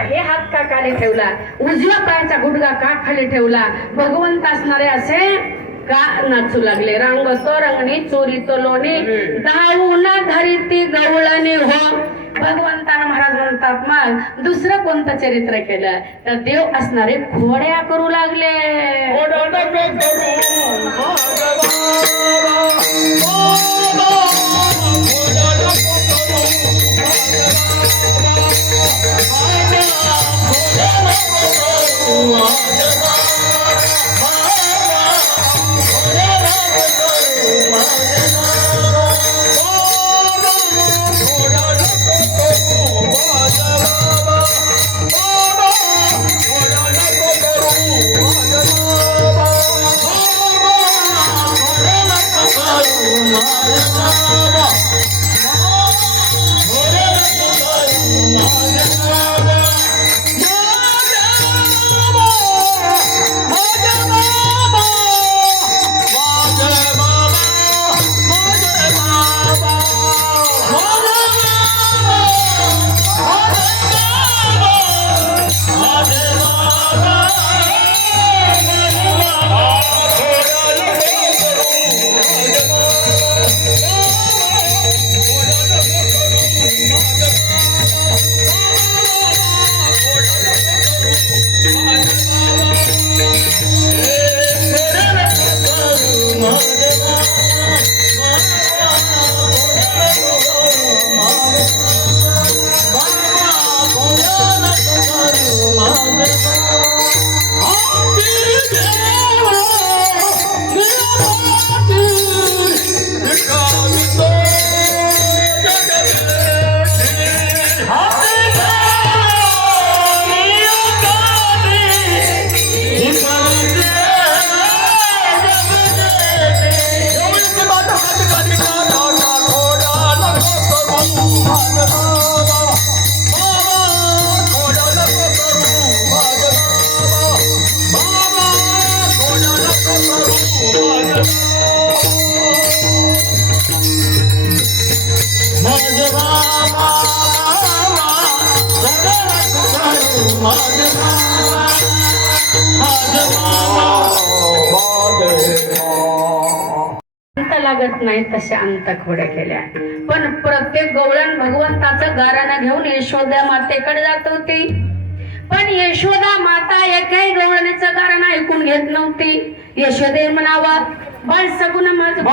हे हात का खाली ठेवला? उजव्या पायाचा गुडगा का खाली ठेवला? भगवंत असणारे असे का नाचू लागले? रांग तो रंगणी चोरी तो लोणी धावून धरिती गवळणी हो. भगवंतानं महाराज म्हणतात मग दुसरं कोणतं चरित्र केलं? तर देव असणारे घोड्या करू लागले. Oh, लागत नाही तशा अंत खोड्या केल्या. पण प्रत्येक गवळण भगवंताचं गाराणं घेऊन यशोदा मातेकडे जात होती. पण यशोदा माता एकही गवळणीचं गाणं ऐकून घेत नव्हती. यशोदे म्हणावा बाळ सगुण माझं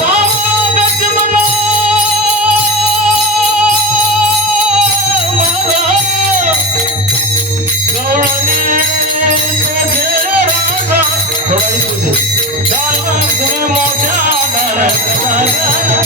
Oh,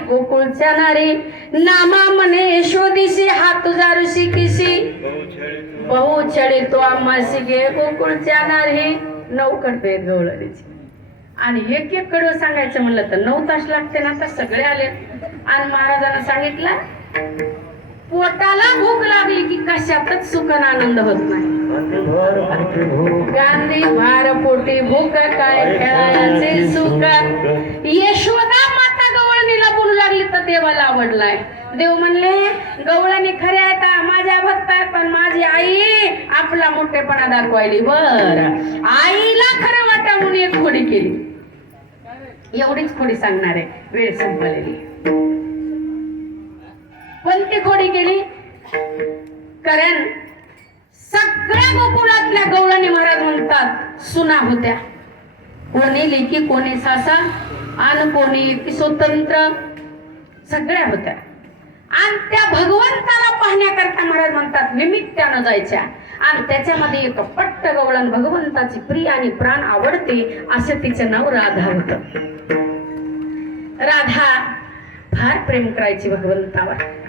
गोकुळच्या नारी नामा म्हणे यशोदिशी हा तुझा ऋषिकेशी बहु छळे तो आम्हाशी गे गोकुळच्या नारी नऊ कडते गवळणीची आणि एक एक कडवं सांगायचं म्हणलं तर नऊ तास लागते ना आता सगळे आले. आणि महाराजांना सांगितलं पोटाला भूक लागली की कशातच सुख आनंद होत नाही. गांधी भार पोटी भूक काय खेळायचे सुख? यशोदा माता गवळणीला बोलू लागली तर देवाला आवडलाय. देव म्हणले गवळणी खरे आहेत माझ्या भक्त आहेत पण माझी आई आपला मोठेपणा दाखवायली. बर. आईला खरं वाटा म्हणून एक खोडी केली. एवढीच खोडी सांगणार आहे वेळ संपलेली. कोणती खोडी केली. कारण सगळ्या गोकुळातल्या गवळणी महाराज म्हणतात सुना होत्या. कोणी लेखी कोणी सासा आणि कोणी स्वतंत्र सगळ्या होत्या. आणि त्या भगवंताला पाहण्याकरता महाराज म्हणतात निमित्तानं जायच्या. आणि त्याच्यामध्ये एक पट्ट गवळण भगवंताची प्रिय आणि प्राण आवडते असं तिचं नाव राधा होत. राधा फार प्रेम करायची भगवंतावर.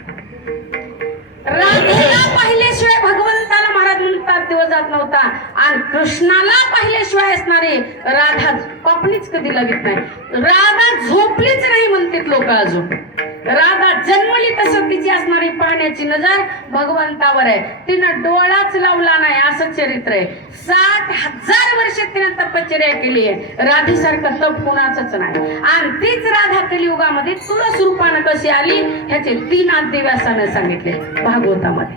राधेला पाहिल्याशिवाय भगवंताला महाराज म्हणतात दिवस जात नव्हता. आणि कृष्णाला पाहिल्याशिवाय असणारे राधा कपलीच कधी लागत नाही. राधा झोपलीच नाही म्हणतात लोक अजून. राधा जन्मली तसं तिची असणारी पाहण्याची नजर भगवंतावर आहे. तिनं डोळाच लावला नाही असं चरित्र आहे. साठ हजार वर्ष तिनं तपश्चर्या केली आहे. राधेसारखं तप कोणाचंच नाही. आणि तीच राधा कलियुगामध्ये तुळस रूपानं कशी आली ह्याचे तीन आद्य व्यासानं सांगितले भागवतामध्ये.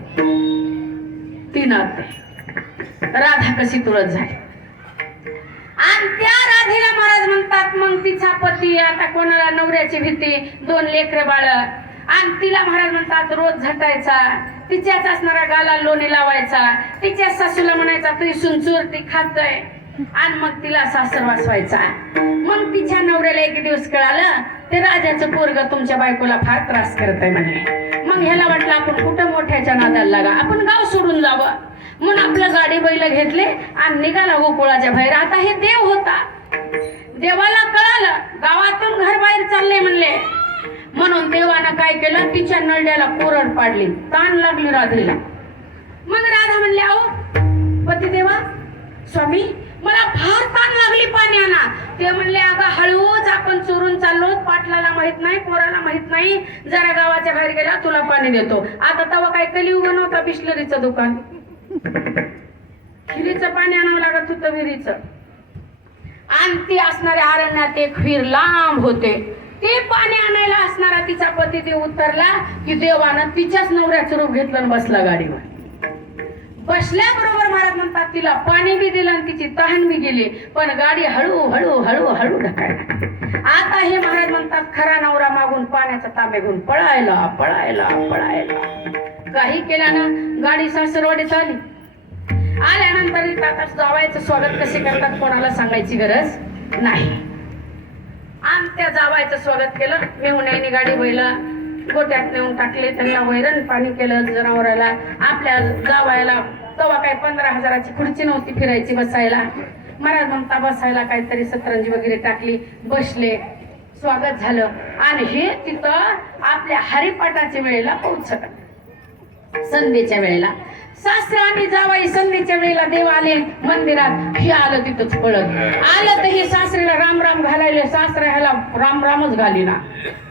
तीन आद्य राधा कशी तुळस झाली? आणि त्या राधेला म्हणतात मग तिचा पती आता कोणाला नवऱ्याची भीती? दोन लेकरे बाळ. आणि तिला महाराज म्हणतात रोज झटायचा तिच्याच असणारा गाला लोणी लावायचा तिच्या सासूला म्हणायचा तू सुनचूर ती खातय. आणि मग तिला सासर वाचवायचा. मग तिच्या नवऱ्याला एक दिवस कळालं ते राजाचं पोरग तुमच्या बायकोला फार त्रास करत आहे म्हणले मग ह्याला वाटलं आपण कुठं मोठ्याच्या नादाला लागा? आपण गाव सोडून जावं. म्हणून आपलं गाडी बैल घेतले आणि निघाला गोकुळाच्या बाहेर. आता हे देव होता. देवाला कळालं गावातून घर बाहेर चालले म्हणले. म्हणून देवानं काय केलं? तिच्या नळड्याला कोरड पाडली ताण लागली राधेला मग राधा म्हणले अहो पती देवा स्वामी मला फार ताण लागली पाण्याला. ते म्हणले अगं हळूच आपण चोरून चाललो पाटलाला माहीत नाही पोराला माहीत नाही. जरा गावाच्या बाहेर गेला तुला पाणी देतो. आता तवा काय कलियुग नव्हता बिस्लरीचं दुकान. खिरीचं पाणी आणावं लागत होतं विहिरीचं. आणि ती असणाऱ्या अरण्यात एक विहीर लांब होते. ते पाणी आणायला असणारा तिचा पती ते उतरला की देवानं तिच्याच नवऱ्याचं रूप घेतलं आणि बसला गाडीवर. बसल्याबरोबर महाराज म्हणतात तिला पाणी बी दिलं आणि तिची तहान बी गेली पण गाडी हळू हळू हळू हळू ढकायला आता हे महाराज म्हणतात खरा नवरा मागून पाण्याचा तांबे घेऊन पळायला पळायला पळायला. काही केल्यानं गाडी सासरवाडीत आली. आल्यानंतर इथं जावायचं स्वागत कसे करतात कोणाला सांगायची गरज नाही. आणि त्या जावायचं स्वागत केलं मेहुण्याने गाडी बैला गोट्यात नेऊन टाकले त्यांना वैरण पाणी केलं जनावराला. आपल्या जावायला तेव्हा काय पंधरा हजाराची खुर्ची नव्हती फिरायची बसायला. महाराज म्हणता बसायला काहीतरी सतरंजी वगैरे टाकली बसले. स्वागत झालं. आणि हे तिथं आपल्या हरिपाठाच्या वेळेला पोहोचत संध्येच्या वेळेला. सासरा आणि जावाई संध्येच्या वेळेला देव आले मंदिरात. हे आलं तिथंच पळत. आलं तर हे सासरीला राम राम घालायले. सासरा ह्याला राम रामच घालीना.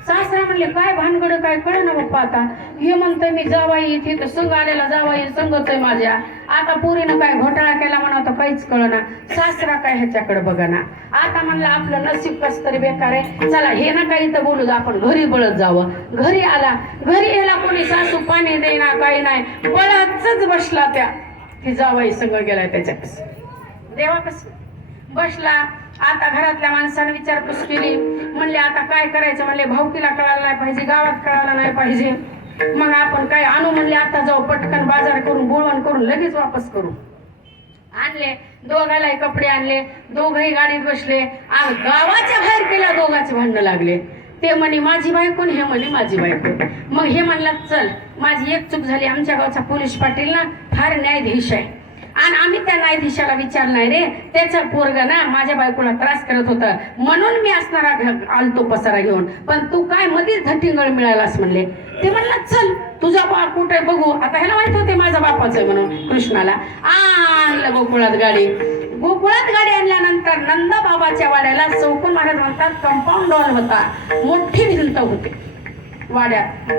सासरा म्हणले काय भानगड काय कळ ना बाप्पा आता? हे म्हणतोय मी जावाई इथे तर संघ आलेला जावाई संघच आहे माझ्या. आता पुरीनं काय घोटाळा केला म्हणा तर काहीच कळना. सासरा काय ह्याच्याकडे बघना. आता म्हणलं आपलं नशीब कस तरी बेकार आहे. चला हे ना काही तर बोलू आपण घरी बळत जावं. घरी आला. घरी याला कोणी सासू पाणी देईना काही नाही. बळाच बसला त्या. की जावाई सगळं गेलाय त्याच्यात. देवा कस बसला. आता घरातल्या माणसाने विचारपूस केली. म्हणले आता काय करायचं? म्हणले भाऊकीला कळायला नाही पाहिजे गावात कळायला नाही पाहिजे. मग आपण काय आणू? म्हणले आता जाऊ पटकन बाजार करून बोळवण करून लगेच वापस करू. आणले. दोघालाही कपडे आणले. दोघही गाडीत बसले. आणि गावाच्या बाहेर केल्या दोघाचे भांडणं लागले. ते म्हणे माझी बायको हे म्हणे माझी बायको. मग हे म्हणला चल माझी एक चूक झाली आमच्या गावचा पोलीस पाटील ना फार न्यायाधीश आहे. आणि आम्ही त्या न्यायाधीशाला विचारलाय विचारणार रे त्याचा पोरग ना माझ्या बायकोला त्रास करत होता. म्हणून मी असणारा आलतो पसारा घेऊन. पण तू काय मधीच धटिंगळ मिळालास म्हणले. ते म्हणलं चल तुझा बा कुठे बघू? आता ह्याला माहीत होते माझा बापाचं म्हणून कृष्णाला. आणलं गोकुळात गाडी. गोकुळात गाडी आणल्यानंतर नंदा बाबाच्या वाड्याला चौकून महाराज म्हणतात कंपाऊंड वॉल होता. मोठी भिंत होती. वाड्यात.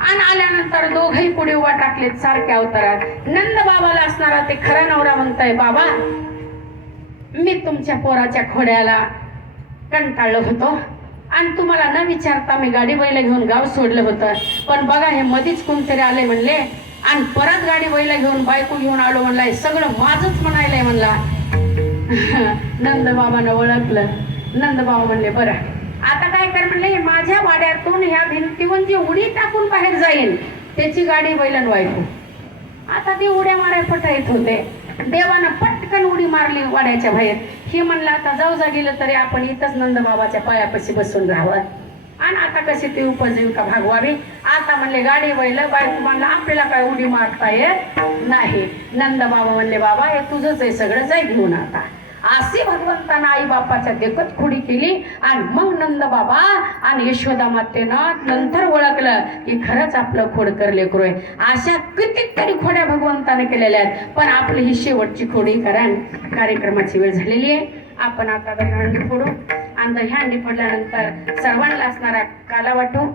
आणि आल्यानंतर दोघही पुढे उभा टाकलेत सारख्या अवतारात. नंद बाबाला असणारा ते खरा नवरा म्हणताय बाबा मी तुमच्या पोराच्या खोड्याला कंटाळलो होतो. आणि तुम्हाला न विचारता मी गाडी बैल घेऊन गाव सोडलं होतं. पण बघा हे मधीच कोणतरी आले म्हणले आणि परत गाडी बैल घेऊन बायको घेऊन आलो म्हणला सगळं माझच म्हणायलंय म्हणला. नंदबाबांना ओळखलं. नंदबाबा म्हणले बरं. आता काय कर म्हणले माझ्या वाड्यातून ह्या भिंतीवरून जी उडी टाकून बाहेर जाईल त्याची गाडी बैलन व्हायचो आता ते उड्या माराय पटायत होते. देवानं पटकन उडी मारली वाड्याच्या बाहेर. हे म्हणलं आता जाऊ जा गेलं तरी आपण इथंच नंदबाबाच्या पायापाशी बसून राहावं. आणि आता कशी ती उपजीविका भागवावी? आता म्हणले गाडी बैल बायको म्हणलं आपल्याला काय उडी मारता येत नाही. नंदबाबा म्हणले बाबा हे तुझंच आहे सगळं जाय घेऊन आता. असे भगवंतानं आई बापाच्या देखत खोडी केली आणि मग नंद बाबा आणि यशोदा मातेनं नंतर ओळखलं की खरंच आपलं खोडकर लेकरू आहे अशा कितीतरी खोड्या भगवंताने केलेल्या आहेत. पण आपली ही शेवटची खोडी कारण कार्यक्रमाची वेळ झालेली आहे. आपण आता दही हंडी फोडू. आणि दही हंडी फोडल्यानंतर सर्वांना असणारा काला वाटू